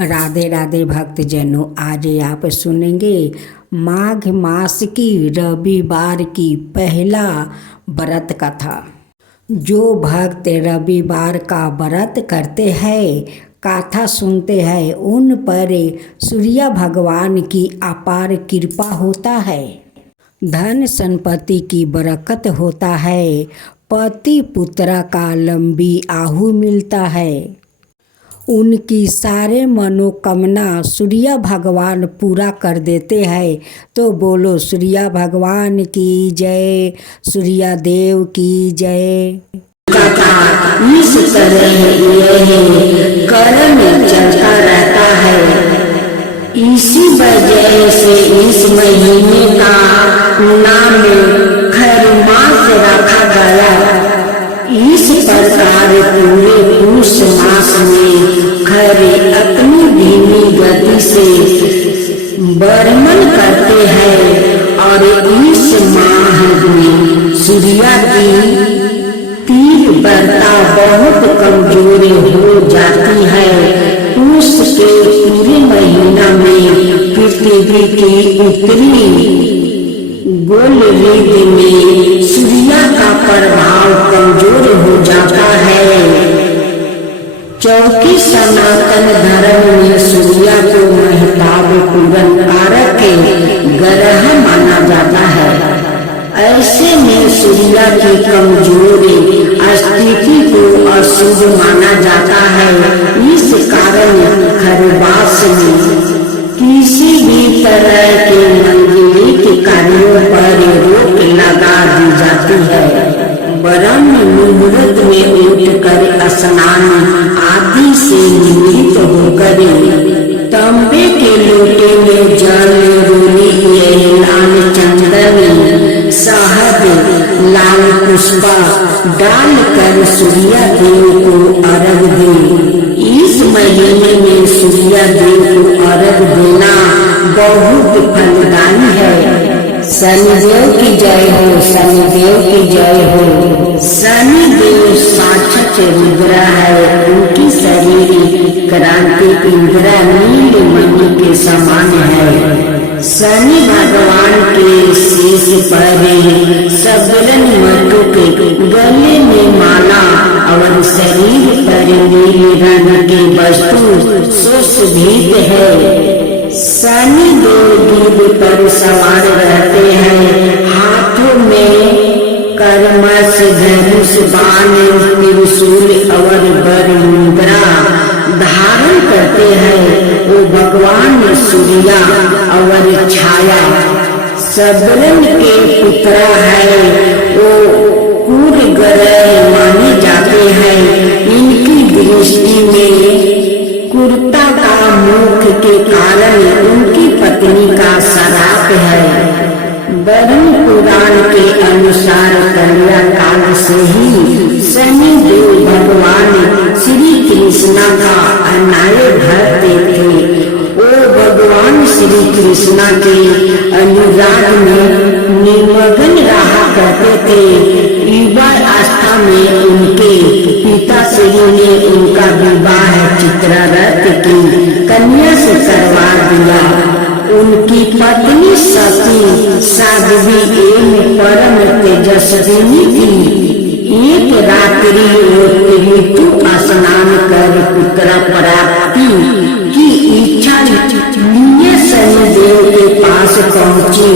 राधे राधे भक्तजनों, आज आप सुनेंगे माघ मास की रविवार की पहला व्रत कथा। जो भक्त रविवार का व्रत करते हैं, कथा सुनते हैं, उन पर सूर्य भगवान की अपार कृपा होता है। धन संपत्ति की बरकत होता है, पति पुत्र का लंबी आयु मिलता है। उनकी सारे मनोकामना सूर्य भगवान पूरा कर देते हैं। तो बोलो सूर्य भगवान की जय, सूर्य देव की जय। इस तरह यह कर्म चलता रहता है। इसी वजह से इस महीने का नाम खैर मास रखा गया। इस प्रकार पूरे पुष मास में खैरे अपनी धीमी गति से बर्मन करते हैं और इस माह में सूर्य की तीव्रता बहुत कमजोर हो जाती है। पुष के पूरे महीना में पृथ्वी की उत्तरी गोलरीध में सूर्य का प्रभाव कमजोर हो जाता है। चौथी सनातन धर्म में सूर्य को महत्वपूर्ण कारक ग्रह माना जाता है। ऐसे में सूर्य की कमजोरी स्थिति को अशुभ माना जाता है। इस कारण खरवास में किसी भी तरह के मंगलिक कार्यों पर रोक लगा दी जाती है। ब्रह्म मुहूर्त में उठकर स्नान आदि से निवृत्त होकर तांबे के लोटे में जल, रोली, लाल चंदन, शहद, लाल पुष्पा डालकर सूर्य देव को अर्घ दे। इस महीने में सूर्य देव को अर्घ देना बहुत फलदायी है। शनिदेव की जय हो, शनिदेव की जय हो। शनिदेव साक्षात रुद्र है। उनकी शरीर क्रांति इंद्रा नीलमणि के समान है। शनि भगवान के शीश पर सबलन मटों के गले में माला और शरीर पर नीले रंग के वस्तु सुशोभित है। शनि देव गिद्ध पर सवार रहते हैं। हाथों में कर्मश, धनुष, बाण, त्रिशूल और वर मुद्रा धारण करते हैं। वो भगवान सूर्य और छाया सबलन के पुत्र है। वो कुर ग्रह माने जाते हैं। इनकी दृष्टि में कुरता का मुख के कारण उनकी पत्नी का श्राप है। ब्रह्म पुराण के अनुसार कन्या काल से ही शनि देव भगवान श्री कृष्ण का अनाय भक्त थे। वो भगवान श्री कृष्ण के अनुराग में निमग्न रहा करते थे। युवा अवस्था में उनके पिता श्री ने उनका विवाह चित्ररथ की कन्या से करवा दिया। उनकी पत्नी सती साध्वी एवं परम तेजस्विनी थी। एक रात्रि ऋतु स्नान कर पुत्र प्राप्ति की इच्छा लिए शनिदेव के पास पहुंची।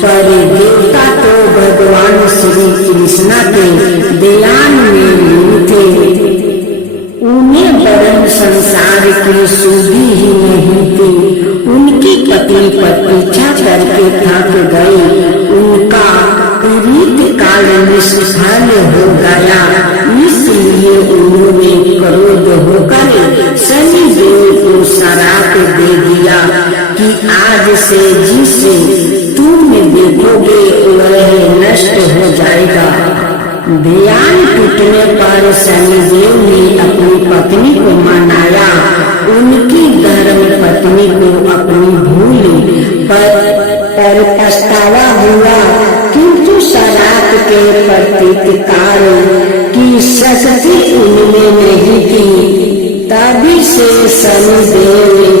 पर देवता तो भगवान श्री कृष्ण के ध्यान में लीन थे। उन्हें ब्रह्म संसार की सुधि ही नहीं थी। उनकी पत्नी प्रतीक्षा करके थक गई। उनका रीत काल निष्फल हो गया। इसलिए उन्होंने क्रोध होकर शनिदेव को श्राप दे दिया कि आज से जिसे तुम देखोगे वह नष्ट हो जाएगा। ध्यान टूटने पर शनिदेव ने अपनी पत्नी को मनाया। उनकी धर्म पत्नी को अपनी भूल पर पछतावा हुआ, किंतु श्राप के प्रतिकार की शक्ति उनमें नहीं थी। तभी से शनिदेव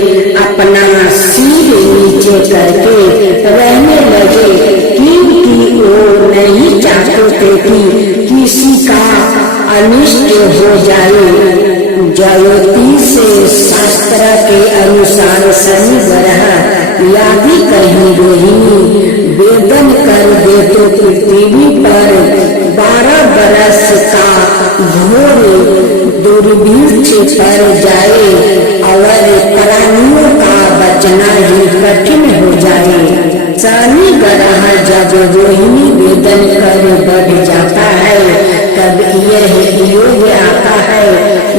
अनिष्ट हो जाए। ज्योतिष शास्त्र के अनुसार शनि ग्रह यदि कहीं रोहिणी वेदन कर दे तो पृथ्वी पर 12 बरस का घोर दुर्भिक्ष पड़ जाए और प्राणियों का बचना ही कठिन हो जाए। शनि ग्रह जब रोहिणी वेदन कर बढ़ जाता है तब यह योग आता है।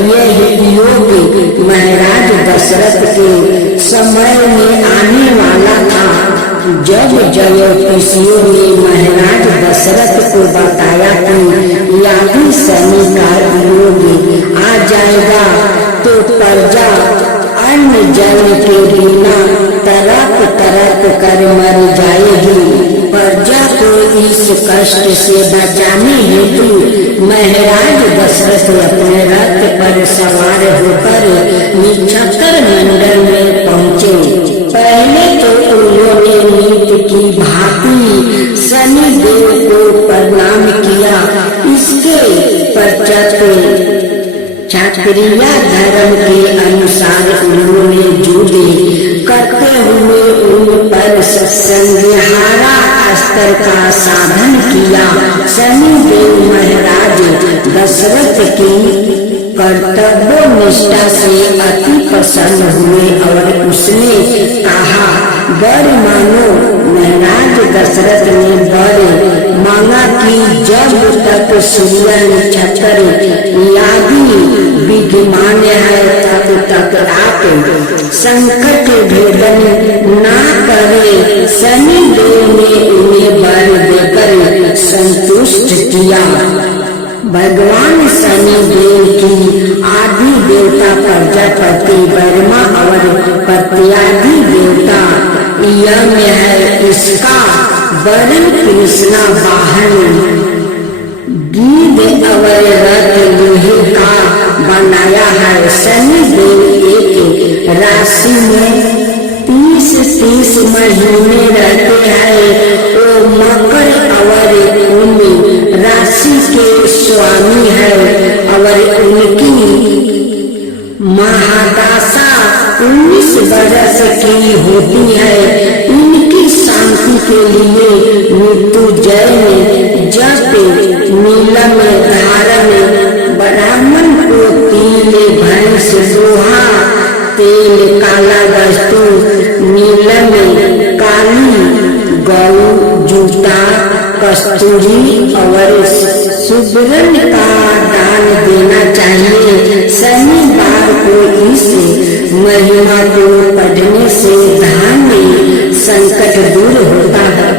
यह योग महाराज दशरथ के समय में आने वाला था। जब ज्योतिषियों ने महाराज दशरथ को बताया कि यदि शनि का योग आ जाएगा तो प्रजा अन्न जल के बिना तरप तरप कर मर जाएगी। प्रजा को इस कष्ट से बचाने हेतु महाराज दशरथ अपने रथ पर सवार होकर निक्षत्र मंडल में पहुँचे। पहले तो उन्होंने नीति की भांति शनि देव को प्रणाम किया। इसके पश्चात क्षत्रिय धर्म के अनुसार उन्होंने युद्ध करते हुए उन पर संहारा अस्त्र का साधन किया। शनि देव महाराज दशरथ की कर्तव्य निष्ठा से अति प्रसन्न हुए और उसने कहा, वर मानो। महाराज दशरथ ने वर मांगा कि जब तक सूर्य नक्षत्र आदि विद्यमान है तब तक आप संकट भेदन ना करे। शनि देव ने उन्हें वर देकर संतुष्ट किया। भगवान शनि देव की आदि देवता प्रजापति ब्रह्मा और प्रत्यादि देवता यम है। इसका वर्ण कृष्णा वाहन गिद्ध और रथ लोहे का बनाया है। शनि देव एक राशि में 30 महीने रहते हैं। वो मकर और कुंभ राशि के स्वामी है और उनकी महादशा 19 वर्ष की होती है। इनकी शांति के लिए मृत्युंजय ने जप नीलम धारण ब्राह्मण को तिल भैंस लोहा तेल काला वस्तु नीलम काली गौ जूता कस्तूरी और सुवर्ण का दान देना चाहिए। शनिवार को इस महिमा को पढ़ने से धन संकट दूर होता है।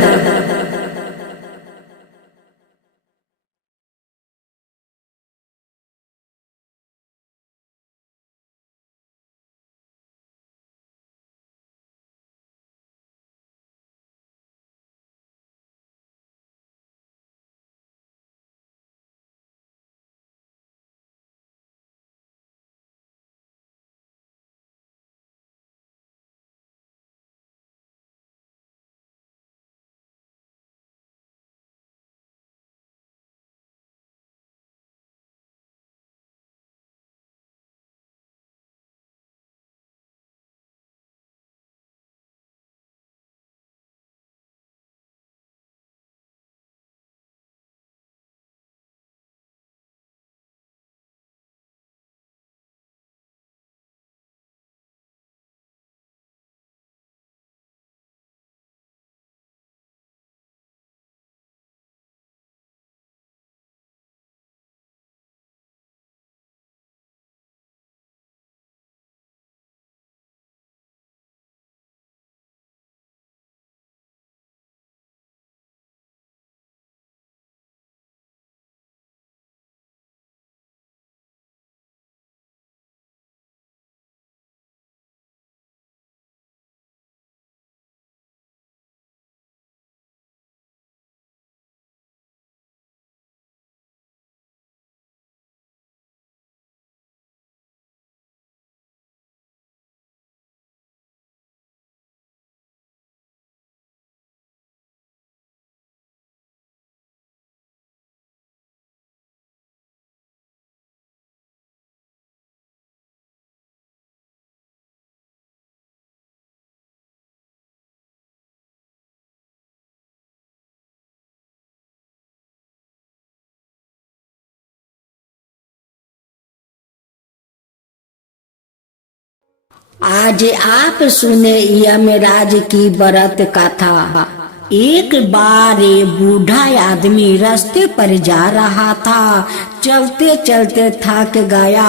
आज आप सुने यमराज की व्रत कथा। एक बार बूढ़ा आदमी रास्ते पर जा रहा था। चलते चलते थक गया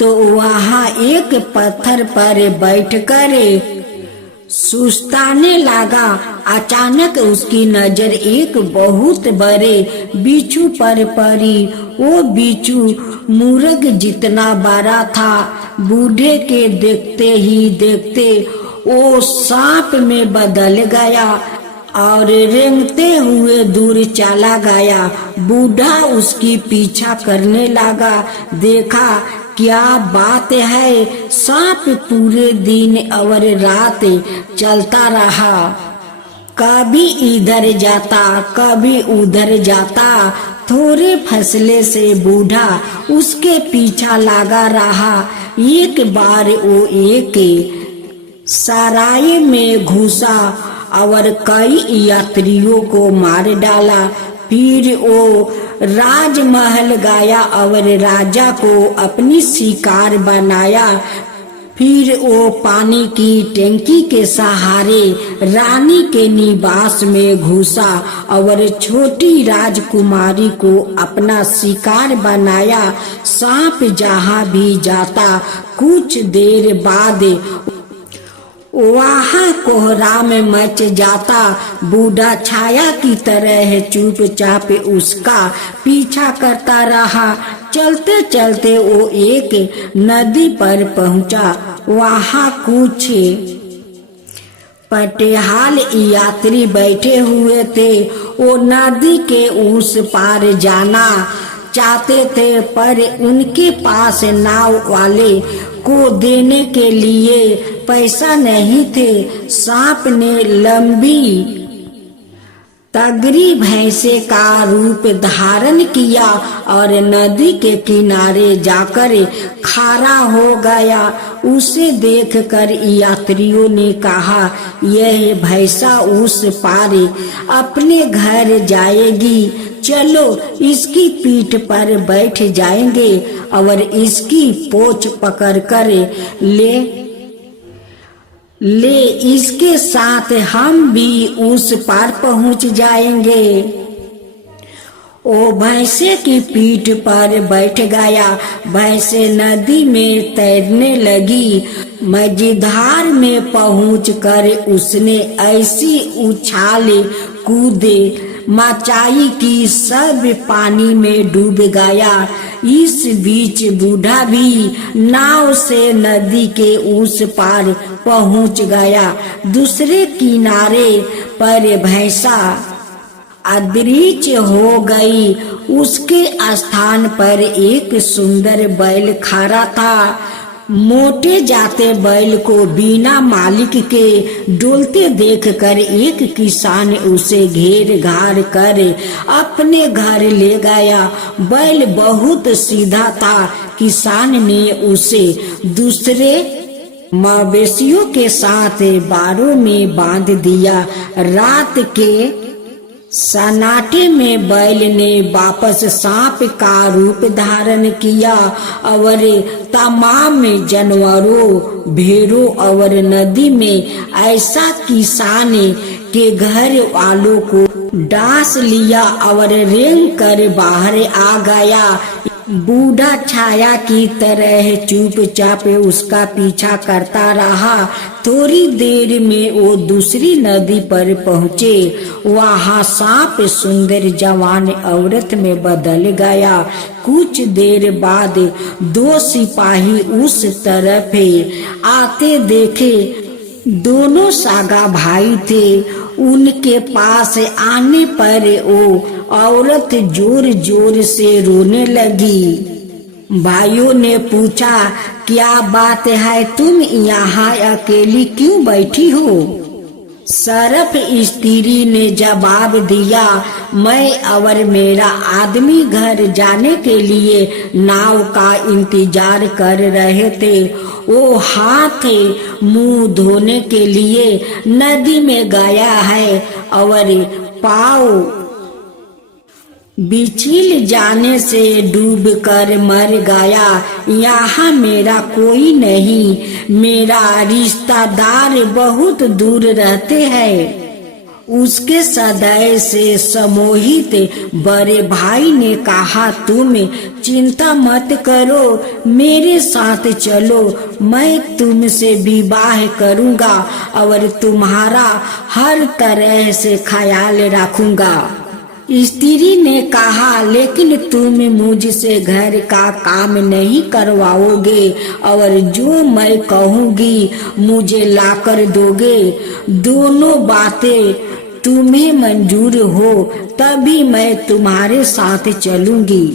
तो वहाँ एक पत्थर पर बैठकर सुस्ताने लगा। अचानक उसकी नजर एक बहुत बड़े बिच्छू पर पड़ी। वो बिच्छू मुर्ग जितना बड़ा था। बूढ़े के देखते ही देखते वो सांप में बदल गया और रेंगते हुए दूर चला गया। बूढ़ा उसकी पीछा करने लगा। देखा क्या बात है, सांप पूरे दिन और रात चलता रहा। कभी इधर जाता कभी उधर जाता। थोड़े फसले से बूढ़ा उसके पीछा लगा रहा। एक बार वो एक सराय में घुसा और कई यात्रियों को मार डाला। फिर वो राजमहल गया और राजा को अपनी शिकार बनाया। फिर वो पानी की टंकी के सहारे रानी के निवास में घुसा और छोटी राजकुमारी को अपना शिकार बनाया। सांप जहाँ भी जाता कुछ देर बाद वहाँ कोहराम मच जाता। बूढ़ा छाया की तरह चुपचाप उसका पीछा करता रहा। चलते चलते वो एक नदी पर पहुँचा। वहाँ कुछ पटेहाल यात्री बैठे हुए थे। वो नदी के उस पार जाना चाहते थे, पर उनके पास नाव वाले को देने के लिए पैसा नहीं थे। सांप ने लंबी तगड़ी भैंसे का रूप धारण किया और नदी के किनारे जाकर खड़ा हो गया। उसे देखकर यात्रियों ने कहा, यह भैंसा उस पार अपने घर जाएगी, चलो इसकी पीठ पर बैठ जाएंगे और इसकी पोंछ पकड़कर ले इसके साथ हम भी उस पार पहुंच जाएंगे। ओ भैंसे की पीठ पर बैठ गया। भैंसे नदी में तैरने लगी। मझधार में पहुंचकर उसने ऐसी उछाल कूदे मचाई कि सब पानी में डूब गया। इस बीच बूढ़ा भी नाव से नदी के उस पार पहुंच गया। दूसरे किनारे पर भैंसा अदृश्य हो गई। उसके स्थान पर एक सुंदर बैल खड़ा था। मोटे जाते बैल को बिना मालिक के डोलते देखकर एक किसान उसे घेर घार कर अपने घर ले गया। बैल बहुत सीधा था। किसान ने उसे दूसरे मवेशियों के साथ बाड़ों में बांध दिया। रात के सन्नाटे में बैल ने वापस सांप का रूप धारण किया और तमाम जानवरों, भेड़ों और नदी में ऐसा किसान के घर वालों को डांस लिया और रेंग कर बाहर आ गया। बूढ़ा छाया की तरह चुपचाप उसका पीछा करता रहा। थोड़ी देर में वो दूसरी नदी पर पहुँचे। वहाँ सांप सुंदर जवान औरत में बदल गया। कुछ देर बाद दो सिपाही उस तरफ आते देखे। दोनों सागा भाई थे। उनके पास आने पर वो औरत जोर जोर से रोने लगी। भाइयों ने पूछा, क्या बात है, तुम यहाँ अकेली क्यों बैठी हो? सरफ स्त्री ने जवाब दिया, मैं और मेरा आदमी घर जाने के लिए नाव का इंतजार कर रहे थे। वो हाथ मुंह धोने के लिए नदी में गया है और बिछिल जाने से डूब कर मर गया, यहाँ मेरा कोई नहीं, मेरा रिश्तेदार बहुत दूर रहते हैं। उसके सदैव से सम्मोहित बड़े भाई ने कहा, तुम चिंता मत करो, मेरे साथ चलो, मैं तुमसे विवाह करूंगा और तुम्हारा हर तरह से ख्याल रखूंगा। स्त्री ने कहा, लेकिन तुम मुझसे घर का काम नहीं करवाओगे और जो मैं कहूँगी मुझे लाकर दोगे। दोनों बातें तुम्हें मंजूर हो तभी मैं तुम्हारे साथ चलूंगी।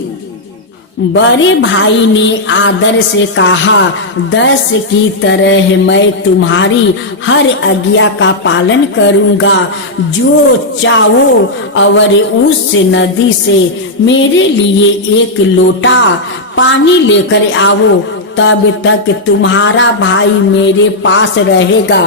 बड़े भाई ने आदर से कहा, 10 की तरह मैं तुम्हारी हर आज्ञा का पालन करूंगा। जो चाहो और उस नदी से मेरे लिए 1 लोटा पानी लेकर आओ, तब तक तुम्हारा भाई मेरे पास रहेगा।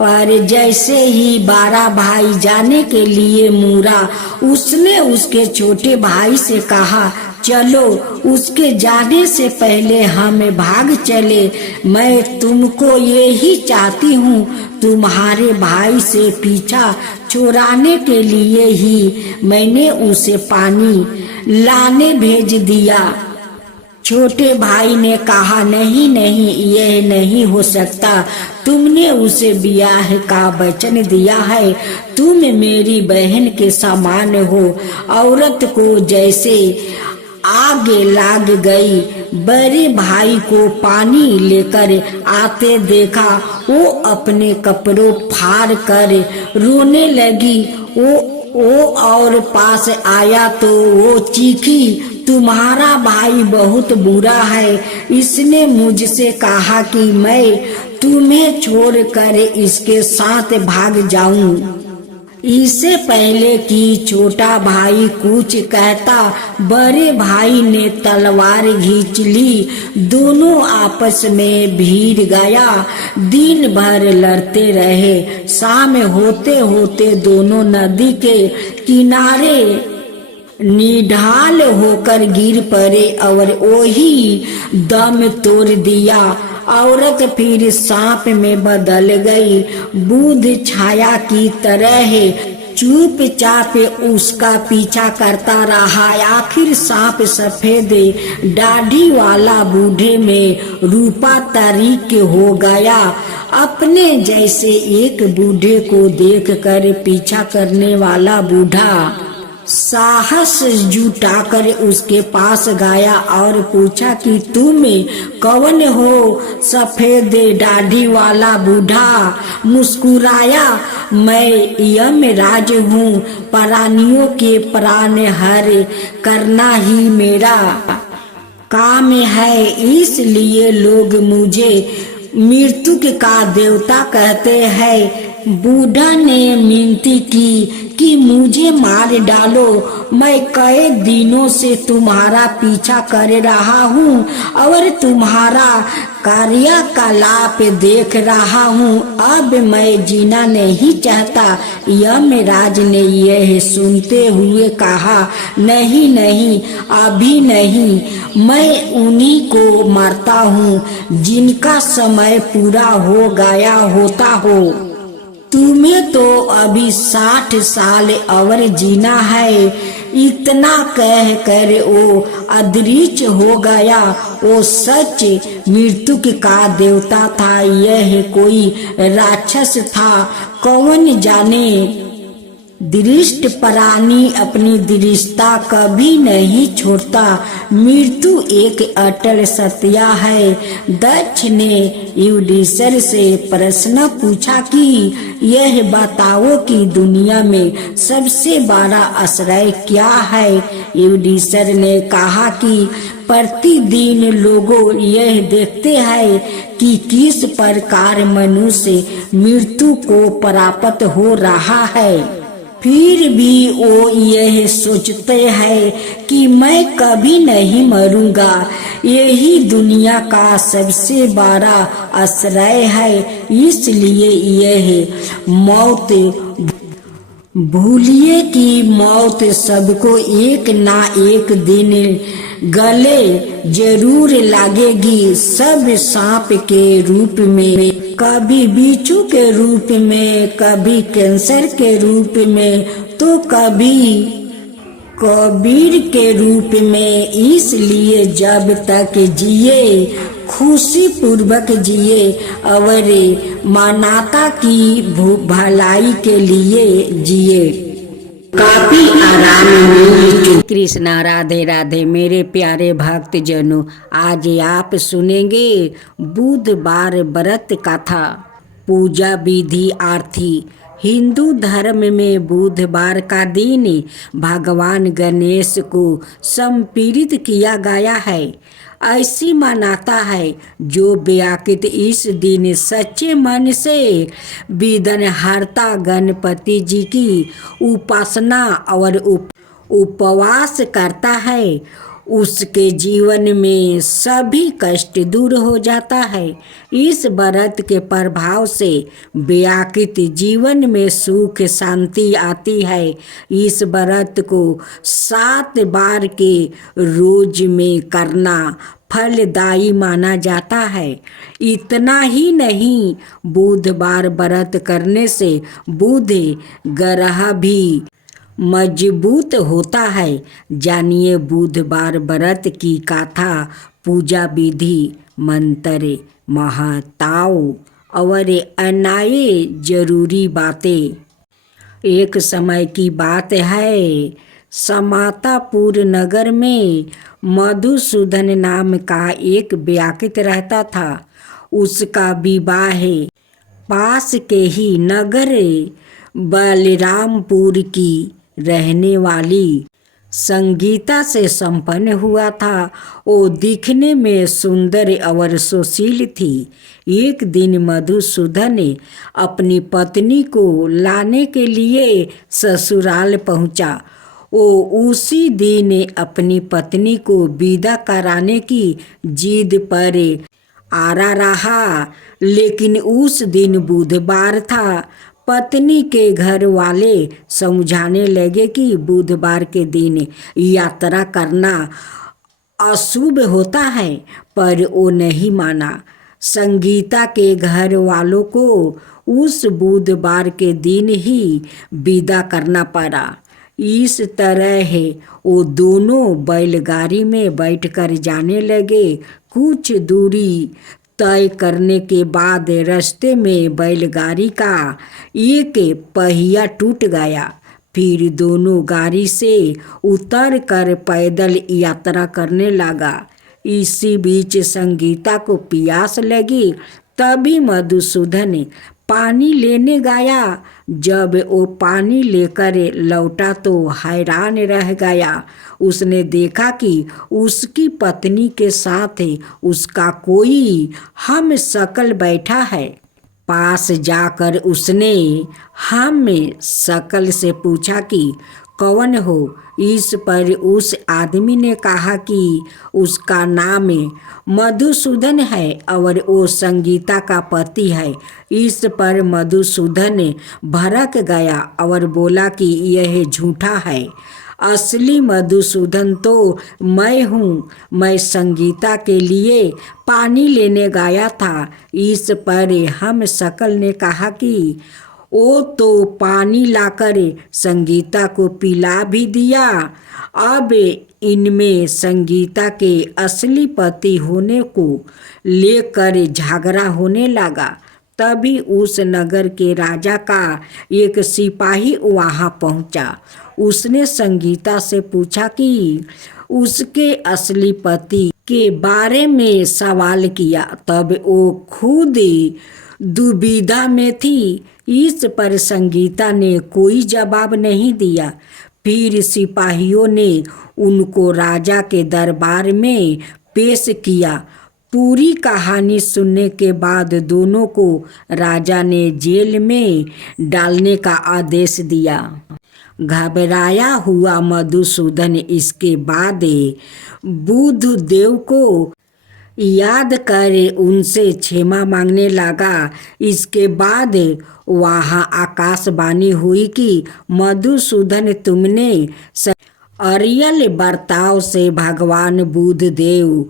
पर जैसे ही बड़ा भाई जाने के लिए मुड़ा, उसने उसके छोटे भाई से कहा, चलो, उसके जाने से पहले हम भाग चले। मैं तुमको यही चाहती हूँ, तुम्हारे भाई से पीछा छुड़ाने के लिए ही मैंने उसे पानी लाने भेज दिया। छोटे भाई ने कहा, नहीं नहीं, यह नहीं हो सकता, तुमने उसे ब्याह का वचन दिया है, तुम मेरी बहन के समान हो। औरत को जैसे आगे लाग गई। बड़े भाई को पानी लेकर आते देखा, वो अपने कपड़ों फाड़ कर रोने लगी। वो और पास आया तो वो चीखी, तुम्हारा भाई बहुत बुरा है, इसने मुझसे कहा कि मैं तुम्हें छोड़कर इसके साथ भाग जाऊं। इससे पहले कि छोटा भाई कुछ कहता, बड़े भाई ने तलवार खींच ली। दोनों आपस में भिड़ गया। दिन भर लड़ते रहे। शाम होते होते दोनों नदी के किनारे निढाल होकर गिर पड़े और वही दम तोड़ दिया। औरत फिर सांप में बदल गई। बुध छाया की तरह चुपचाप उसका पीछा करता रहा। आखिर सांप सफेद दाढ़ी वाला बूढ़े में रूपांतरित हो गया। अपने जैसे एक बूढ़े को देखकर पीछा करने वाला बूढ़ा साहस जुटाकर उसके पास गया और पूछा कि तुम कौन हो? सफेद दाढ़ी वाला बूढ़ा मुस्कुराया, मैं यमराज हूँ, प्राणियों के प्राण हर करना ही मेरा काम है, इसलिए लोग मुझे मृत्यु का देवता कहते हैं। बूढ़ा ने मिनती की कि मुझे मार डालो, मैं कई दिनों से तुम्हारा पीछा कर रहा हूँ और तुम्हारा कार्यकलाप देख रहा हूँ। अब मैं जीना नहीं चाहता। यमराज ने यह सुनते हुए कहा, नहीं नहीं, अभी नहीं, मैं उन्हीं को मारता हूँ जिनका समय पूरा हो गया होता हो। तुम्हें तो अभी 60 साल और जीना है। इतना कह कर वो अदृश्य हो गया। वो सच मृत्यु का देवता था, यह कोई राक्षस था, कौन जाने। दृष्ट प्राणी अपनी दृष्टता कभी नहीं छोड़ता। मृत्यु एक अटल सत्य है। दक्ष ने युधिष्ठिर से प्रश्न पूछा कि यह बताओ कि दुनिया में सबसे बड़ा आश्रय क्या है? युधिष्ठिर ने कहा कि प्रतिदिन लोगों यह देखते हैं कि किस प्रकार मनुष्य मृत्यु को प्राप्त हो रहा है, फिर भी वो यह सोचते हैं कि मैं कभी नहीं मरूंगा। यही दुनिया का सबसे बड़ा आश्रय है, इसलिए यह मौत भूलिए कि मौत सबको एक ना एक दिन गले जरूर लागेगी। सब सांप के रूप में, कभी बिच्छू के रूप में, कभी कैंसर के रूप में, तो कभी कबीर के रूप में। इसलिए जब तक जिए खुशी पूर्वक जिए और मानवता की भलाई के लिए जिए। काफी आराम मिल चुका। कृष्णा राधे राधे। मेरे प्यारे भक्त जनों, आज आप सुनेंगे बुधवार व्रत कथा, पूजा विधि आरती। हिंदू धर्म में बुधवार का दिन भगवान गणेश को समर्पित किया गया है। ऐसी मान्यता है जो व्याकृत इस दिन सच्चे मन से विघ्नहर्ता गणपति जी की उपासना और उपवास करता है, उसके जीवन में सभी कष्ट दूर हो जाता है। इस व्रत के प्रभाव से व्याकृत जीवन में सुख शांति आती है। इस व्रत को 7 बार के रोज में करना फलदायी माना जाता है। इतना ही नहीं, बुधवार व्रत करने से बुध ग्रह भी मजबूत होता है। जानिए बुधवार व्रत की कथा, पूजा विधि, मंत्र, महत्व और अन्य जरूरी बातें। एक समय की बात है, समातापुर नगर में मधुसूदन नाम का एक व्याकृत रहता था। उसका विवाह पास के ही नगर बलरामपुर की रहने वाली संगीता से संपन्न हुआ था। वो दिखने में सुंदर और सुशील थी। एक दिन मधुसूदन ने अपनी पत्नी को लाने के लिए ससुराल पहुंचा। वो उसी दिन अपनी पत्नी को विदा कराने की जिद पर आरा रहा, लेकिन उस दिन बुधवार था। पत्नी के घर वाले समझाने लगे कि बुधवार के दिन यात्रा करना अशुभ होता है, पर वो नहीं माना। संगीता के घर वालों को उस बुधवार के दिन ही विदा करना पड़ा। इस तरह वो दोनों बैलगाड़ी में बैठकर जाने लगे। कुछ दूरी तय करने के बाद रास्ते में बैलगाड़ी का एक पहिया टूट गया। फिर दोनों गाड़ी से उतर कर पैदल यात्रा करने लगा। इसी बीच संगीता को प्यास लगी। तभी मधुसूदन पानी लेने गया। जब वो पानी लेकर लौटा तो हैरान रह गया। उसने देखा कि उसकी पत्नी के साथ उसका कोई हम शकल बैठा है। पास जाकर उसने हम शकल से पूछा कि कौन हो। इस पर उस आदमी ने कहा कि उसका नाम मधुसूदन है और वो संगीता का पति है। इस पर मधुसूदन भड़क गया और बोला कि यह झूठा है। असली मधुसूदन तो मैं हूँ। मैं संगीता के लिए पानी लेने गया था। इस पर हम शकल ने कहा कि वो तो पानी लाकर संगीता को पिला भी दिया। अब इनमें संगीता के असली पति होने को लेकर झगड़ा होने लगा। तभी उस नगर के राजा का एक सिपाही वहाँ पहुँचा। उसने संगीता से पूछा कि उसके असली पति के बारे में सवाल किया। तब वो खुद दुविधा में थी। इस पर संगीता ने कोई जवाब नहीं दिया। फिर सिपाहियों ने उनको राजा के दरबार में पेश किया। पूरी कहानी सुनने के बाद दोनों को राजा ने जेल में डालने का आदेश दिया। घबराया हुआ मधुसूदन इसके बाद बुधदेव को याद कर उनसे क्षमा मांगने लगा। इसके बाद वहाँ आकाशवाणी हुई कि मधुसूदन, तुमने अरियल बर्ताव से भगवान बुद्ध देव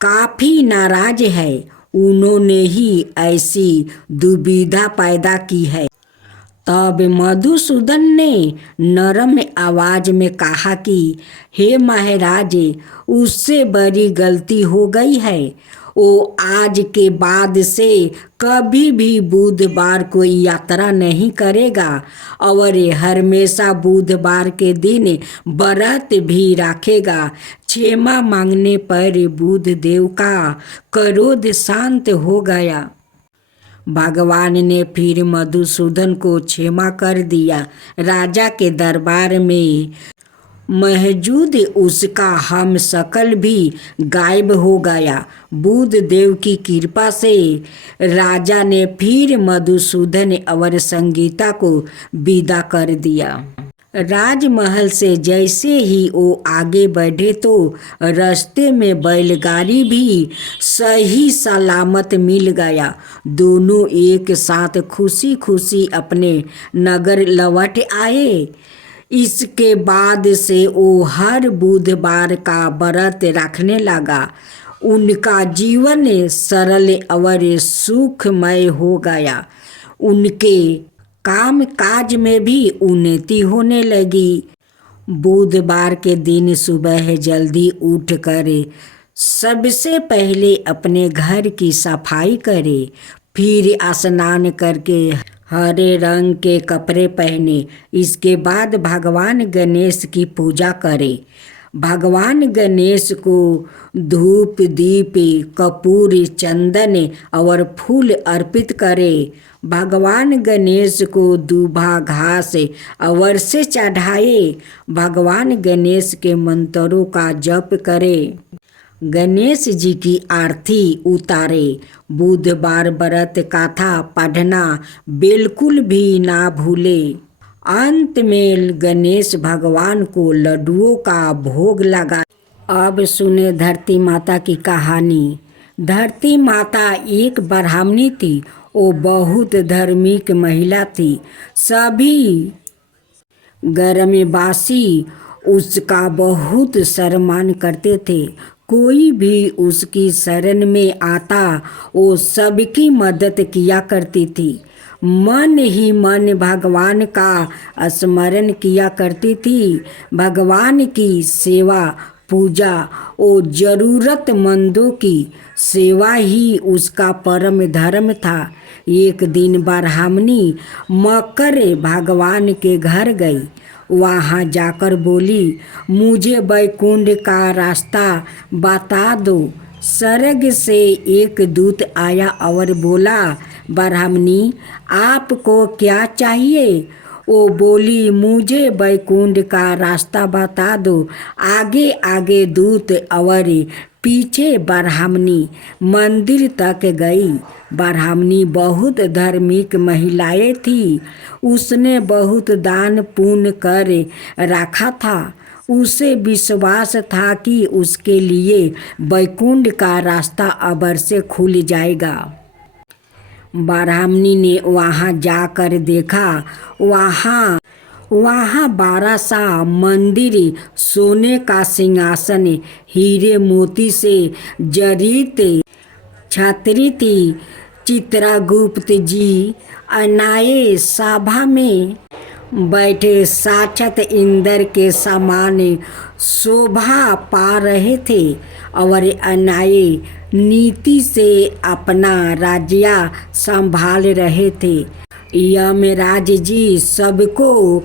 काफ़ी नाराज है। उन्होंने ही ऐसी दुविधा पैदा की है। तब मधुसूदन ने नरम आवाज में कहा कि हे महाराज, उससे बड़ी गलती हो गई है। वो आज के बाद से कभी भी बुधवार को यात्रा नहीं करेगा और हमेशा बुधवार के दिन व्रत भी रखेगा। क्षमा मांगने पर बुद्ध देव का क्रोध शांत हो गया। भगवान ने फिर मधुसूदन को क्षमा कर दिया। राजा के दरबार में मौजूद उसका हम शकल भी गायब हो गया। बुद्ध देव की कृपा से राजा ने फिर मधुसूदन और संगीता को विदा कर दिया। राजमहल से जैसे ही वो आगे बढ़े तो रास्ते में बैलगाड़ी भी सही सलामत मिल गया। दोनों एक साथ खुशी खुशी अपने नगर लौट आए। इसके बाद से वो हर बुधवार का व्रत रखने लगा। उनका जीवन सरल और सुखमय हो गया। उनके काम काज में भी उन्नति होने लगी। बुधवार के दिन सुबह जल्दी उठकर सबसे पहले अपने घर की सफाई करे, फिर स्नान करके हरे रंग के कपड़े पहने। इसके बाद भगवान गणेश की पूजा करे। भगवान गणेश को धूप दीप कपूर चंदन और फूल अर्पित करे। भगवान गणेश को दूबा घास अवश्य चढ़ाए। भगवान गणेश के मंत्रों का जप करे। गणेश जी की आरती उतारे। बुधवार व्रत कथा पढ़ना बिल्कुल भी ना भूले। अंत में गणेश भगवान को लड्डुओं का भोग लगा। अब सुने धरती माता की कहानी। धरती माता एक ब्राह्मणी थी। वो बहुत धार्मिक महिला थी। सभी ग्रामवासी उसका बहुत सम्मान करते थे। कोई भी उसकी शरण में आता वो सबकी मदद किया करती थी। मन ही मन भगवान का स्मरण किया करती थी। भगवान की सेवा पूजा और ज़रूरतमंदों की सेवा ही उसका परम धर्म था। एक दिन ब्राह्मणी मकर भगवान के घर गई। वहाँ जाकर बोली, मुझे वैकुंठ का रास्ता बता दो। स्वर्ग से एक दूत आया और बोला, ब्राह्मणी आपको क्या चाहिए? वो बोली, मुझे वैकुंठ का रास्ता बता दो। आगे आगे दूत और पीछे ब्राह्मणी मंदिर तक गई। ब्राह्मणी बहुत धार्मिक महिलाएं थी। उसने बहुत दान पुण्य कर रखा था। उसे विश्वास था कि उसके लिए वैकुंठ का रास्ता अवश्य खुल जाएगा। ब्राह्मणी ने वहाँ जाकर देखा। वहाँ 12 सा मंदिर, सोने का सिंहासन, हीरे मोती से जड़ित छतरी थी। चित्रगुप्त जी अनाये सभा में बैठे साक्षात इंद्र के समान शोभा पा रहे थे और अनाये नीति से अपना राज्य संभाल रहे थे। यमराज जी सबको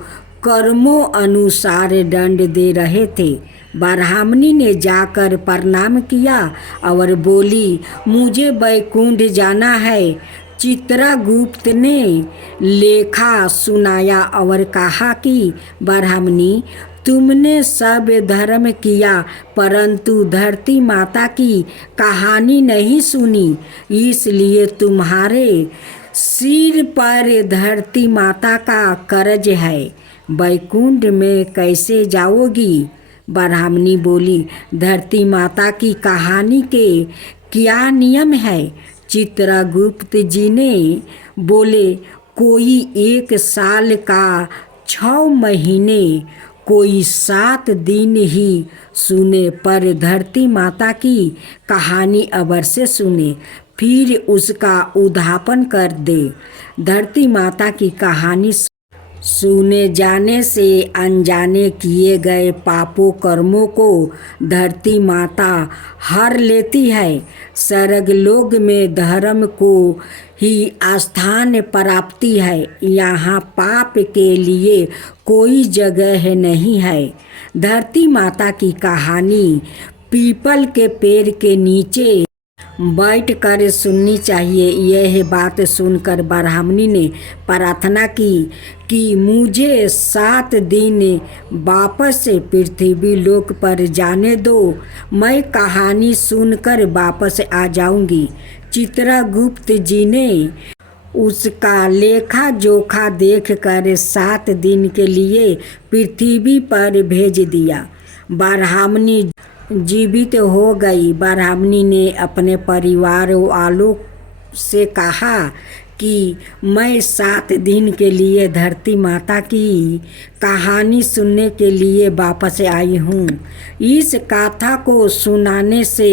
कर्मों अनुसार दंड दे रहे थे। ब्राह्मणी ने जाकर प्रणाम किया और बोली, मुझे वैकुंठ जाना है। चित्रगुप्त ने लेखा सुनाया और कहा कि ब्राह्मणी, तुमने सब धर्म किया परंतु धरती माता की कहानी नहीं सुनी, इसलिए तुम्हारे सिर पर धरती माता का कर्ज है। वैकुंठ में कैसे जाओगी? ब्राह्मणी बोली, धरती माता की कहानी के क्या नियम है? चित्रगुप्त जी ने बोले, कोई 1 साल का 6 महीने, कोई 7 दिन ही सुने, पर धरती माता की कहानी अबर से सुने, फिर उसका उद्यापन कर दे। धरती माता की कहानी सुने जाने से अनजाने किए गए पापों कर्मों को धरती माता हर लेती है। स्वर्गलोक में धर्म को ही स्थान प्राप्ति है। यहाँ पाप के लिए कोई जगह नहीं है। धरती माता की कहानी पीपल के पेड़ के नीचे बैठ कर सुननी चाहिए। यह बात सुनकर ब्राह्मणी ने प्रार्थना की कि मुझे 7 दिन वापस पृथ्वी लोक पर जाने दो, मैं कहानी सुनकर वापस आ जाऊंगी। चित्रगुप्त जी ने उसका लेखा जोखा देखकर 7 दिन के लिए पृथ्वी पर भेज दिया। ब्राह्मणी जीवित हो गई। ब्राह्मणी ने अपने परिवार वालों से कहा कि मैं 7 दिन के लिए धरती माता की कहानी सुनने के लिए वापस आई हूँ। इस कथा को सुनाने से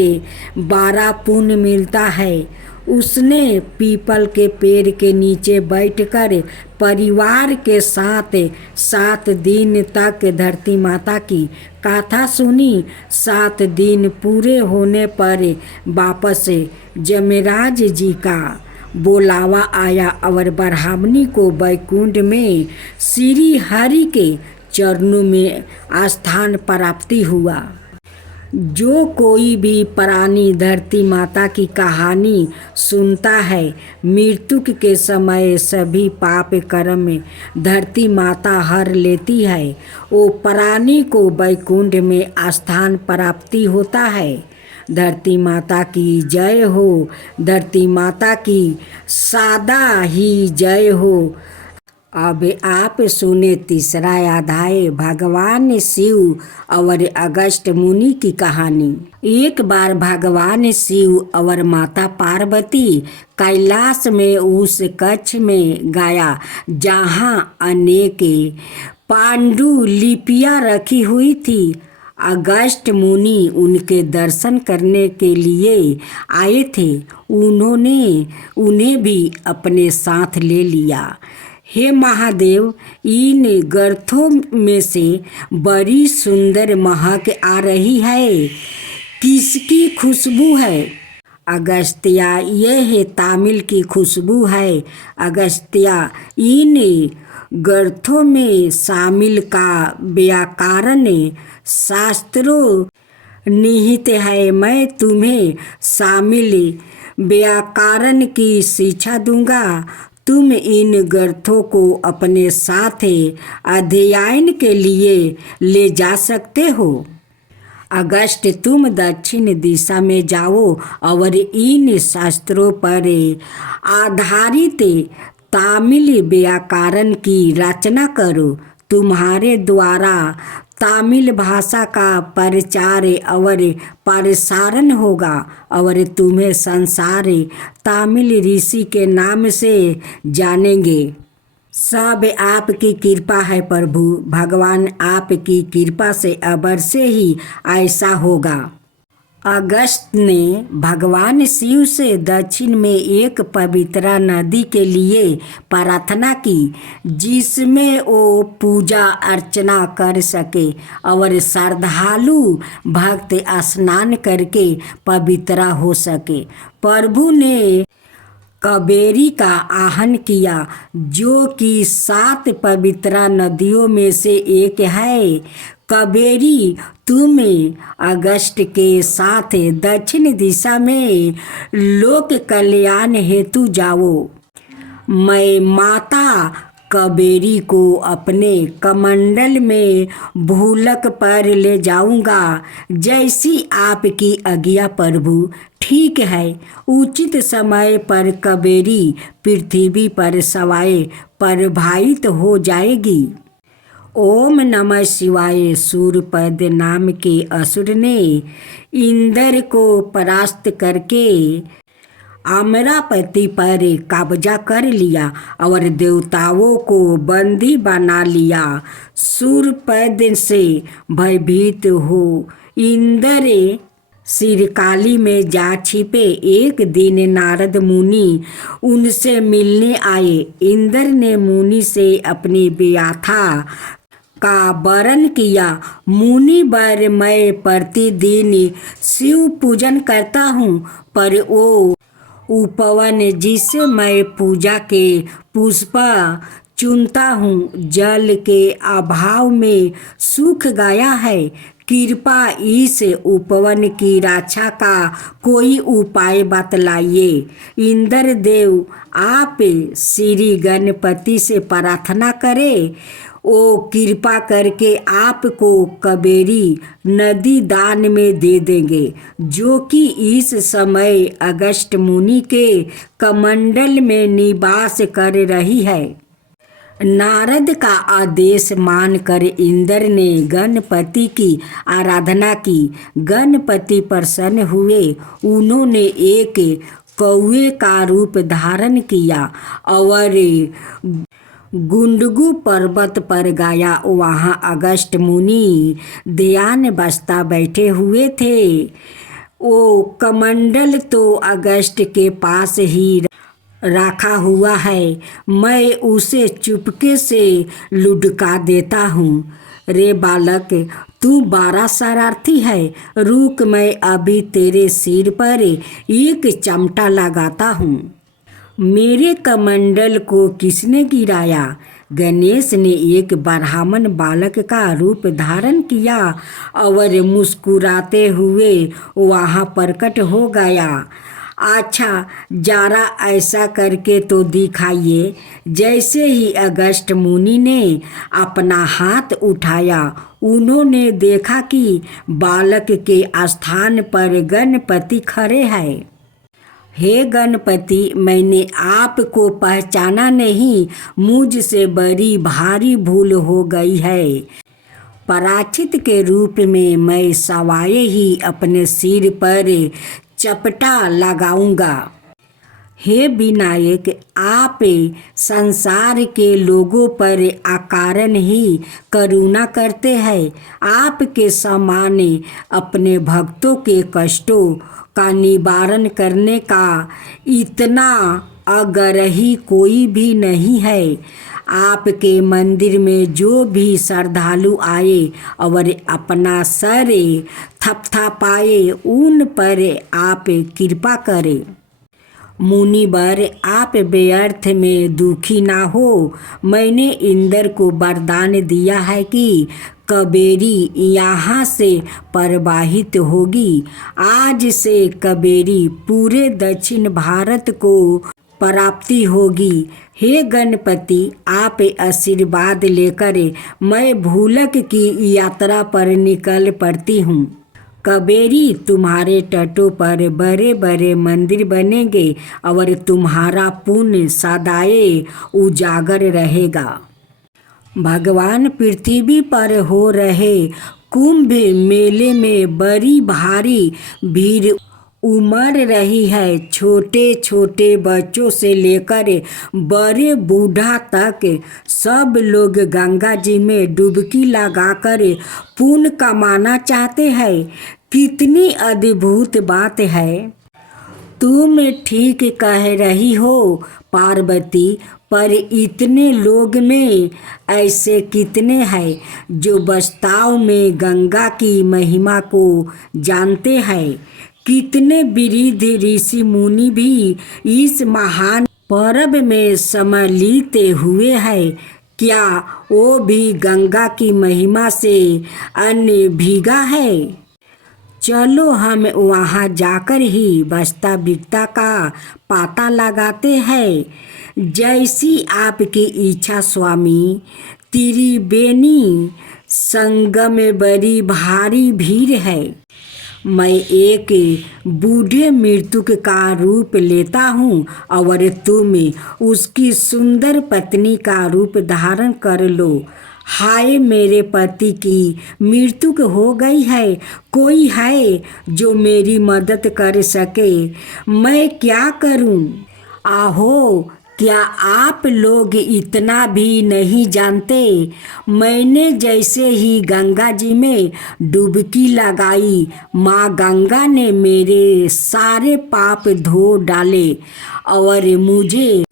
12 पुण्य मिलता है। उसने पीपल के पेड़ के नीचे बैठकर परिवार के साथ 7 दिन तक धरती माता की कथा सुनी। 7 दिन पूरे होने पर वापस जमराज जी का बुलावा आया और ब्राह्मणी को वैकुंठ में श्री हरि के चरणों में स्थान प्राप्ति हुआ। जो कोई भी प्राणी धरती माता की कहानी सुनता है, मृत्यु के समय सभी पाप कर्म धरती माता हर लेती है। वो प्राणी को वैकुंठ में स्थान प्राप्ति होता है। धरती माता की जय हो। धरती माता की सदा ही जय हो। अब आप सुने तीसरा अध्याय, भगवान शिव और अगस्त्य मुनि की कहानी। एक बार भगवान शिव और माता पार्वती कैलाश में उस कक्ष में गया जहाँ अनेक पांडुलिपियाँ रखी हुई थी। अगस्त्य मुनि उनके दर्शन करने के लिए आए थे। उन्होंने उन्हें भी अपने साथ ले लिया। हे महादेव, इन ग्रंथों में से बड़ी सुंदर महक आ रही है, किसकी खुशबू है? अगस्त्या, यह तामिल की खुशबू है। अगस्त्या, इन ग्रंथों में शामिल का व्याकरण शास्त्रों निहित है। मैं तुम्हें शामिल व्याकरण की शिक्षा दूंगा। तुम इन ग्रंथों को अपने साथ अध्ययन के लिए ले जा सकते हो। अगस्त्य, तुम दक्षिण दिशा में जाओ और इन शास्त्रों पर आधारित तामिल व्याकरण की रचना करो। तुम्हारे द्वारा तामिल भाषा का प्रचार और प्रसारण होगा और तुम्हें संसार तामिल ऋषि के नाम से जानेंगे। सब आपकी कृपा है प्रभु। भगवान आपकी कृपा से अवश्य ही ऐसा होगा। अगस्त्य ने भगवान शिव से दक्षिण में एक पवित्र नदी के लिए प्रार्थना की, जिसमें वो पूजा अर्चना कर सके और श्रद्धालु भक्त स्नान करके पवित्र हो सके। प्रभु ने कावेरी का आह्वान किया, जो कि 7 पवित्र नदियों में से एक है। कावेरी, तुम अगस्त्य के साथ दक्षिण दिशा में लोक कल्याण हेतु जाओ। मैं माता कावेरी को अपने कमंडल में भूलक पर ले जाऊंगा। जैसी आपकी आज्ञा प्रभु। ठीक है। उचित समय पर कावेरी पृथ्वी पर सवाए प्रवाहित हो जाएगी। ओम नमः शिवाय सूर्यपद नाम के असुर ने इंद्र को परास्त करके अमरावती पर कब्जा कर लिया और देवताओं को बंदी बना लिया। सूर्यपद से भयभीत हो इंद्र सिरकाली में जा छिपे। एक दिन नारद मुनि उनसे मिलने आए। इंद्र ने मुनि से अपनी व्याथा का वर्णन किया। मुनि वर, मैं प्रतिदिन शिव पूजन करता हूँ, पर वो उपवन जिससे मैं पूजा के पुष्प चुनता हूँ जल के अभाव में सूख गया है। कृपा इस उपवन की रक्षा का कोई उपाय बतलाइए। इंद्र देव आप श्री गणपति से प्रार्थना करें, वो कृपा करके आपको कावेरी नदी दान में दे देंगे, जो कि इस समय अगस्त मुनि के कमंडल में निवास कर रही है। नारद का आदेश मानकर इंद्र ने गणपति की आराधना की। गणपति प्रसन्न हुए। उन्होंने एक कौवे का रूप धारण किया और गुंडगु पर्वत पर गया। वहाँ अगस्त मुनि ध्यान अवस्था बैठे हुए थे। वो कमंडल तो अगस्त के पास ही रखा हुआ है। मैं उसे चुपके से लुढ़का देता हूँ। रे बालक, तू बड़ा शरारती है। रुक, मैं अभी तेरे सिर पर एक चमटा लगाता हूँ। मेरे कमंडल को किसने गिराया? गणेश ने एक ब्राह्मण बालक का रूप धारण किया और मुस्कुराते हुए वहाँ प्रकट हो गया। अच्छा, जरा ऐसा करके तो दिखाइए। जैसे ही अगस्त मुनि ने अपना हाथ उठाया, उन्होंने देखा कि बालक के स्थान पर गणपति खड़े हैं। हे गणपति, मैंने आपको पहचाना नहीं। मुझसे बड़ी भारी भूल हो गई है। पराचित के रूप में मैं सवाए ही अपने सिर पर चपटा लगाऊंगा। हे विनायक, आप संसार के लोगों पर अकारण ही करुणा करते हैं। आपके समान अपने भक्तों के कष्टों का निवारण करने का इतना आग्रही कोई भी नहीं है। आपके मंदिर में जो भी श्रद्धालु आए और अपना सर थपथपाए, उन पर आप कृपा करें। मुनिवर, आप व्यर्थ में दुखी ना हो। मैंने इंद्र को वरदान दिया है कि कावेरी यहाँ से प्रवाहित होगी। आज से कावेरी पूरे दक्षिण भारत को प्राप्ति होगी। हे गणपति, आप आशीर्वाद लेकर मैं भूलक की यात्रा पर निकल पड़ती हूँ। कावेरी, तुम्हारे तटों पर बड़े बड़े मंदिर बनेंगे और तुम्हारा पुण्य सदाए उजागर रहेगा। भगवान पृथ्वी पर हो रहे कुंभ मेले में बड़ी भारी भीड़ उमड़ रही है। छोटे छोटे बच्चों से लेकर बड़े बूढ़ा तक सब लोग गंगा जी में डुबकी लगाकर पुण्य कमाना चाहते हैं। कितनी अद्भुत बात है। तुम ठीक कह रही हो पार्वती, पर इतने लोग में ऐसे कितने हैं जो वास्तव में गंगा की महिमा को जानते हैं। कितने वृद्ध ऋषि मुनि भी इस महान पर्व में सम्मिलित हुए हैं। क्या वो भी गंगा की महिमा से अनभिज्ञ है? चलो हम वहाँ जाकर ही वास्तविकता का पता लगाते हैं। जैसी आपकी इच्छा स्वामी। त्रिवेणी संगम में बड़ी भारी भीड़ है। मैं एक बूढ़े मृतक का रूप लेता हूँ और तुम उसकी सुंदर पत्नी का रूप धारण कर लो। हाय मेरे पति की मृत्यु हो गई है, कोई है जो मेरी मदद कर सके, मैं क्या करूं? आहो, क्या आप लोग इतना भी नहीं जानते? मैंने जैसे ही गंगा जी में डुबकी लगाई, माँ गंगा ने मेरे सारे पाप धो डाले और मुझे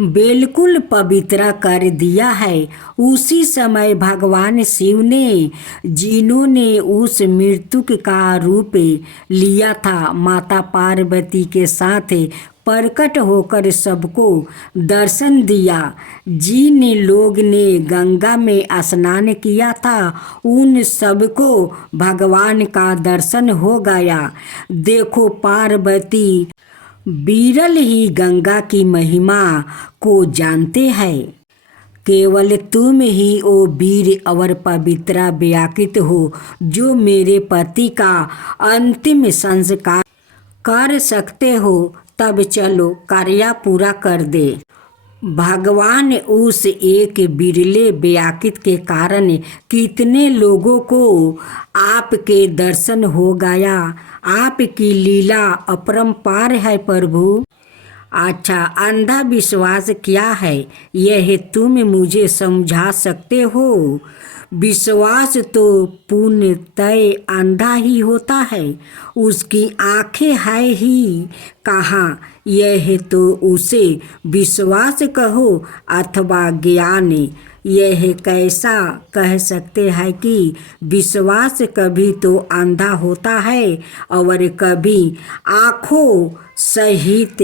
बिल्कुल पवित्र कर दिया है। उसी समय भगवान शिव ने, जिन्होंने उस मृत्यु का रूप लिया था, माता पार्वती के साथ प्रकट होकर सबको दर्शन दिया। जिन लोग ने गंगा में स्नान किया था उन सबको भगवान का दर्शन हो गया। देखो पार्वती विरल ही गंगा की महिमा को जानते हैं। केवल तुम ही ओ वीर और पवित्रा व्याकृत हो जो मेरे पति का अंतिम संस्कार कर सकते हो। तब चलो कार्य पूरा कर दे। भगवान उस एक बिरले व्याकृत के कारण कितने लोगों को आपके दर्शन हो गया। आपकी लीला अपरंपार है प्रभु। अच्छा, अंधविश्वास क्या है यह तुम मुझे समझा सकते हो? विश्वास तो पूर्णतः अंधा ही होता है, उसकी आंखें है ही कहाँ। यह तो उसे विश्वास कहो अथवा ज्ञान। यह कैसा कह सकते हैं कि विश्वास कभी तो अंधा होता है और कभी आँखों सहित